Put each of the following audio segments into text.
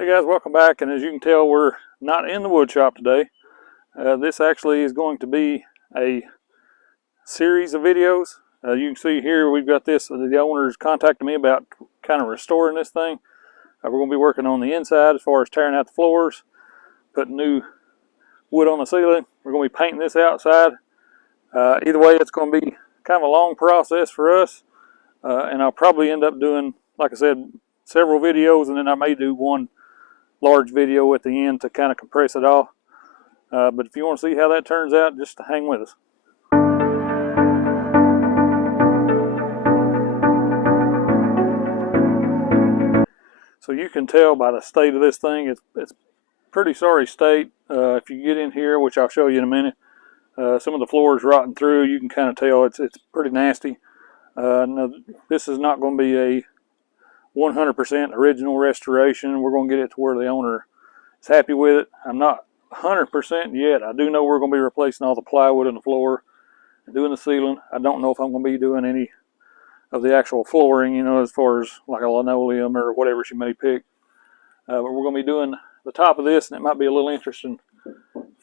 Hey guys, welcome back. And as you can tell, we're not in the wood shop today. This actually is going to be a series of videos. You can see here we've got this. The owners contacted me about kind of restoring this thing. We're going to be working on the inside as far as tearing out the floors, putting new wood on the ceiling. We're going to be painting this outside. Either way, it's going to be kind of a long process for us. And I'll probably end up doing, like I said, several videos, and then I may do one large video at the end to kind of compress it all. But if you want to see how that turns out, just hang with us. So you can tell by the state of this thing, it's pretty sorry state. If you get in here, which I'll show you in a minute, some of the floors rotting through. You can kind of tell it's pretty nasty. Now, this is not going to be a 100% original restoration. We're going to get it to where the owner is happy with it. I'm not 100% yet. I do know we're going to be replacing all the plywood in the floor and doing the ceiling. I don't know if I'm going to be doing any of the actual flooring, you know, as far as like a linoleum or whatever she may pick. But we're going to be doing the top of this, and it might be a little interesting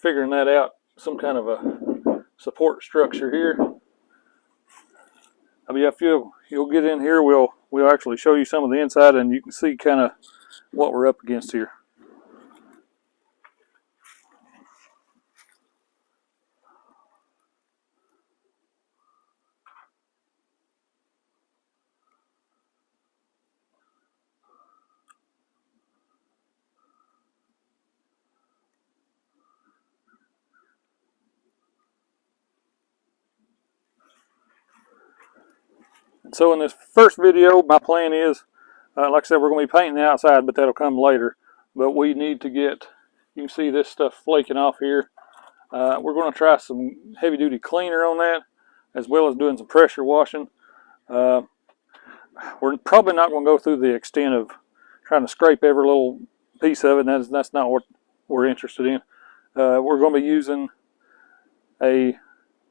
figuring that out, some kind of a support structure here. I mean, if you'll get in here, we'll actually show you some of the inside, and you can see kind of what we're up against here. So in this first video, my plan is, like I said, we're going to be painting the outside, but that'll come later. But we need to get, you can see this stuff flaking off here. We're going to try some heavy duty cleaner on that, as well as doing some pressure washing. We're probably not going to go through the extent of trying to scrape every little piece of it. That's not what we're interested in. We're going to be using a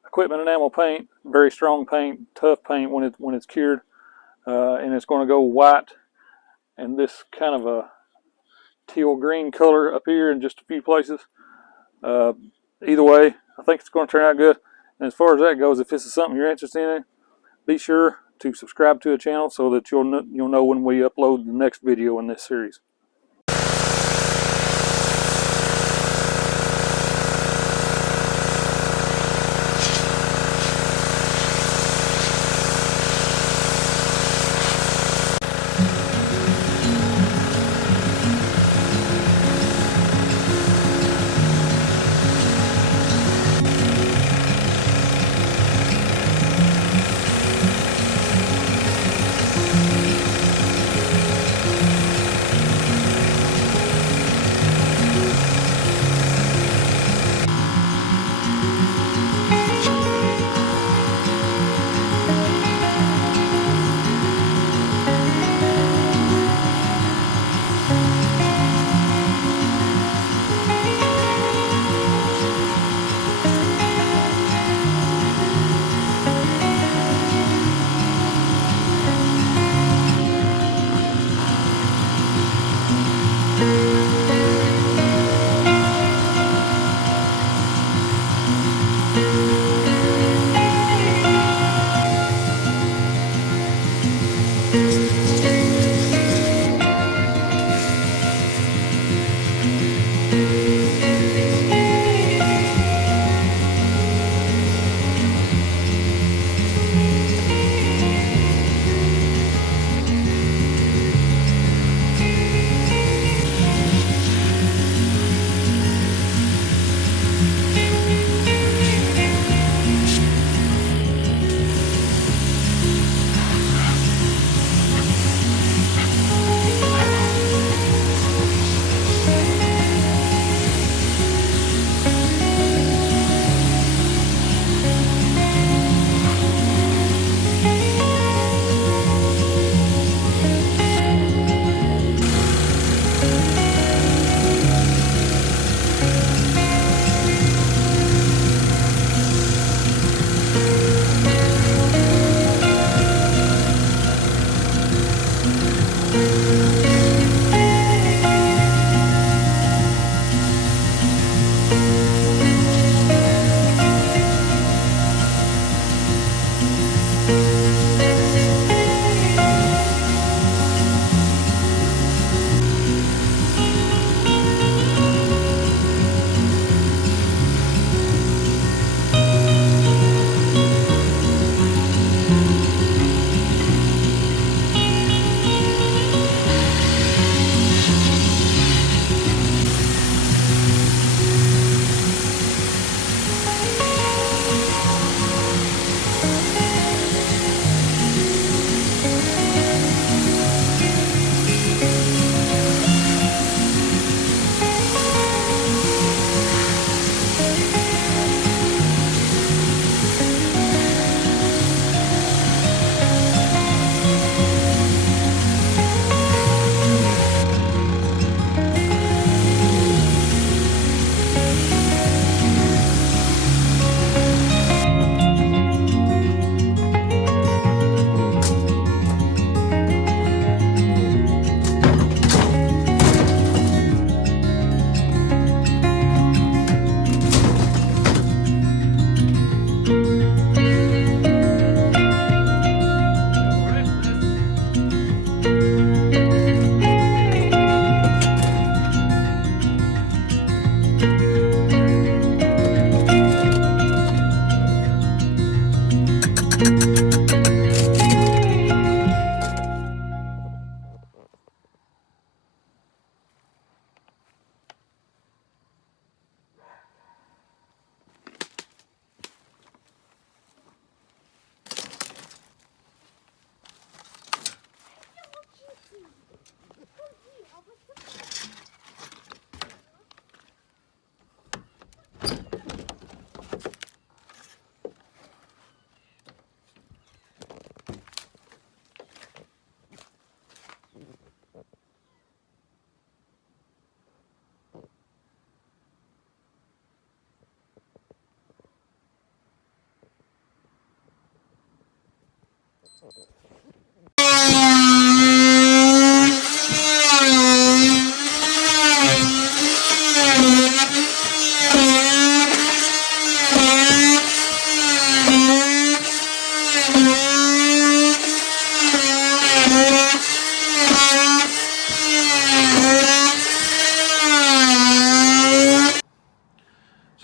equipment enamel paint, very strong paint, tough paint when it's cured, and it's going to go white and this kind of a teal green color up here in just a few places. Either way, I think it's going to turn out good. And as far as that goes, if this is something you're interested in, be sure to subscribe to the channel so that you'll know when we upload the next video in this series.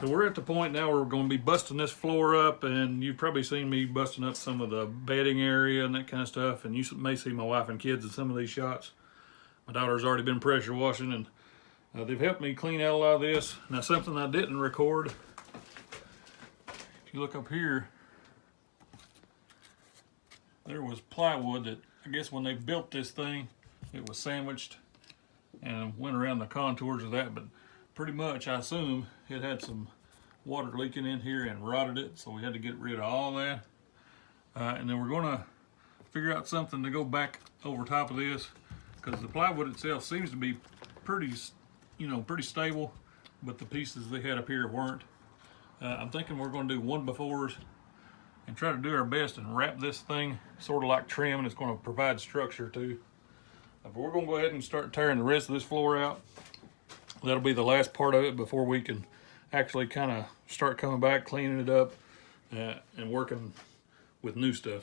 So we're at the point now where we're going to be busting this floor up, and you've probably seen me busting up some of the bedding area and that kind of stuff, and you may see my wife and kids in some of these shots. My daughter's already been pressure washing, and they've helped me clean out a lot of this. Now, something I didn't record, if you look up here, there was plywood that I guess when they built this thing, it was sandwiched and went around the contours of that, but pretty much I assume it had some water leaking in here and rotted it, so we had to get rid of all that. And then we're going to figure out something to go back over top of this, because the plywood itself seems to be pretty, pretty stable, but the pieces they had up here weren't. I'm thinking we're going to do 1x4s and try to do our best and wrap this thing sort of like trim, and it's going to provide structure too. But we're going to go ahead and start tearing the rest of this floor out. That'll be the last part of it before we can actually kind of start coming back, cleaning it up, and working with new stuff.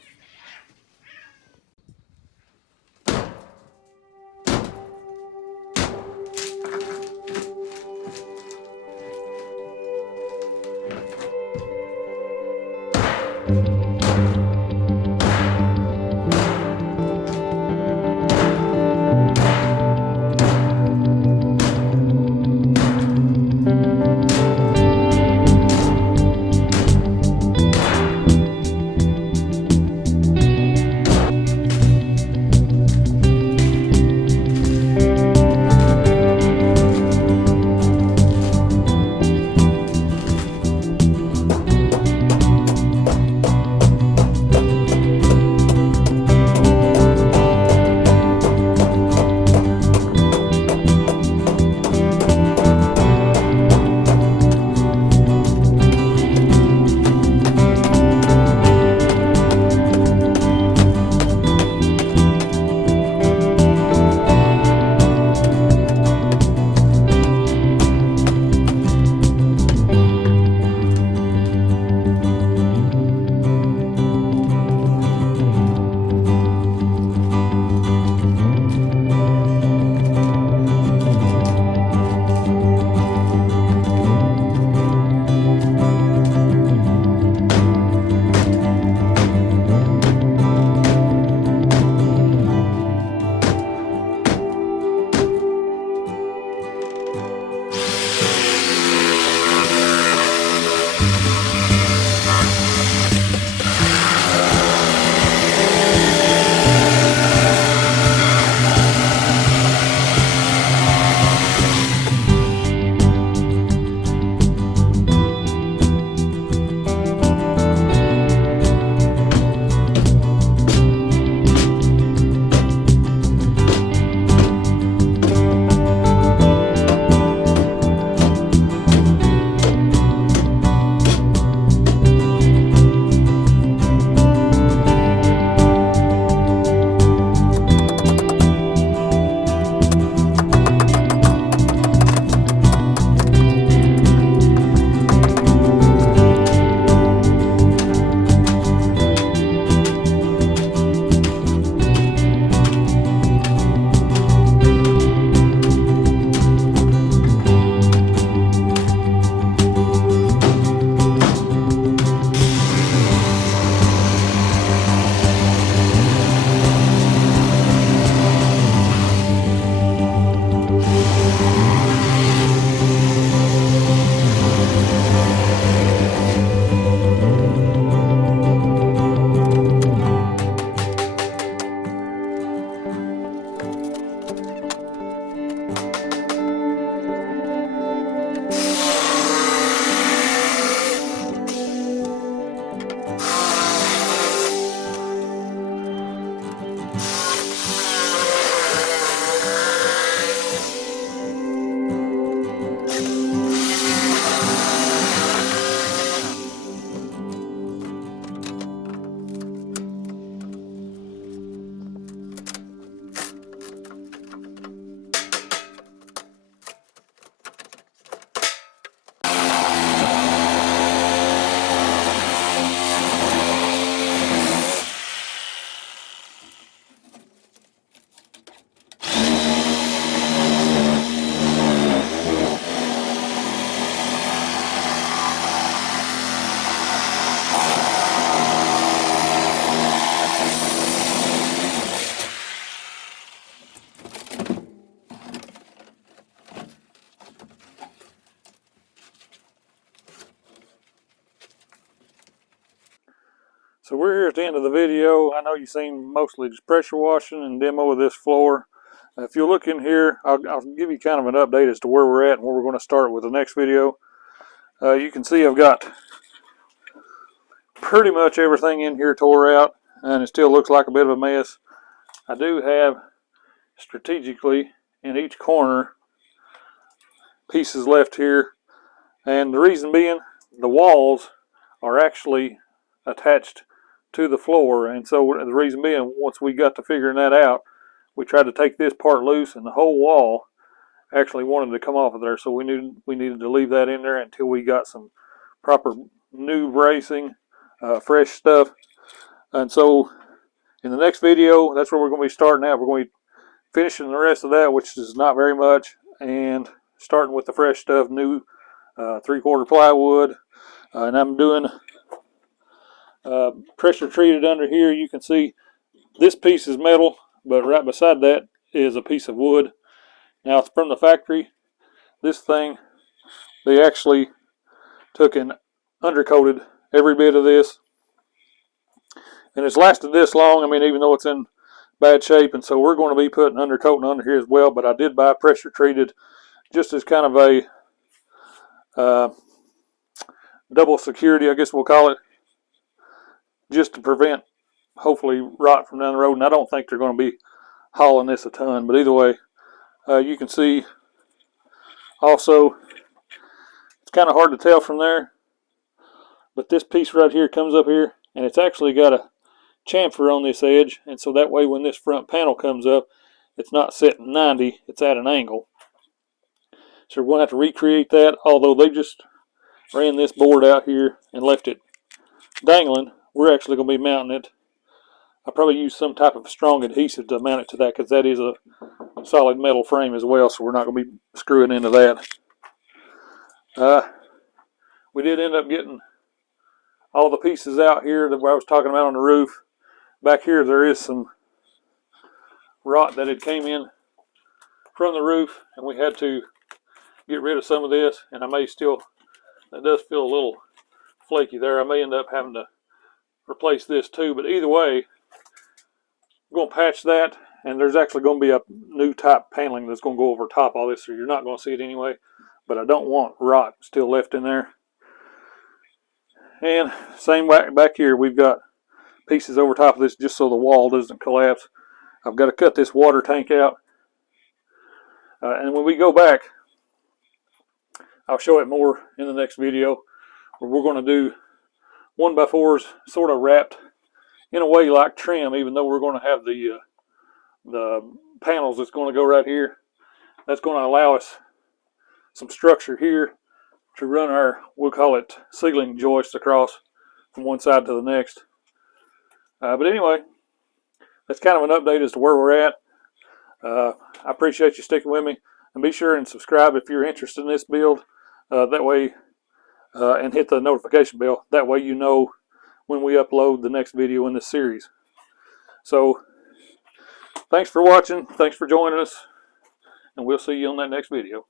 So we're here at the end of the video. I know you've seen mostly just pressure washing and demo of this floor. If you look in here, I'll give you kind of an update as to where we're at and where we're going to start with the next video. You can see I've got pretty much everything in here tore out, and it still looks like a bit of a mess. I do have strategically in each corner pieces left here, and the reason being the walls are actually attached to the floor, and so the reason being, once we got to figuring that out, we tried to take this part loose, and the whole wall actually wanted to come off of there, so we needed to leave that in there until we got some proper new bracing, fresh stuff. And so in the next video, that's where we're going to be starting out. We're going to be finishing the rest of that, which is not very much, and starting with the fresh stuff, new 3/4 plywood. And I'm doing pressure treated under here. You can see this piece is metal, but right beside that is a piece of wood. Now from the factory, this thing, they actually took and undercoated every bit of this, and it's lasted this long. I mean, even though it's in bad shape, and so we're going to be putting undercoating under here as well. But I did buy pressure treated just as kind of a double security, I guess we'll call it, just to prevent hopefully rot from down the road. And I don't think they're going to be hauling this a ton, but either way, you can see also it's kind of hard to tell from there, but this piece right here comes up here, and it's actually got a chamfer on this edge, and so that way when this front panel comes up, it's not sitting 90, it's at an angle. So we're going to have to recreate that, although they just ran this board out here and left it dangling. We're actually going to be mounting it. I'll probably use some type of strong adhesive to mount it to that, because that is a solid metal frame as well, so we're not going to be screwing into that. We did end up getting all the pieces out here that I was talking about on the roof. Back here there is some rot that had came in from the roof, and we had to get rid of some of this, and I may still, that does feel a little flaky there. I may end up having to replace this too, but either way, I'm going to patch that, and there's actually going to be a new type paneling that's going to go over top all this, so you're not going to see it anyway, but I don't want rot still left in there. And same back here, we've got pieces over top of this just so the wall doesn't collapse. I've got to cut this water tank out, and when we go back, I'll show it more in the next video, where we're going to do 1x4s sort of wrapped in a way like trim, even though we're going to have the panels that's going to go right here. That's going to allow us some structure here to run our, we'll call it ceiling joist across from one side to the next. But anyway, that's kind of an update as to where we're at. I appreciate you sticking with me, and be sure and subscribe if you're interested in this build. That way, and hit the notification bell. That way you know when we upload the next video in this series. So, thanks for watching. Thanks for joining us, and we'll see you on that next video.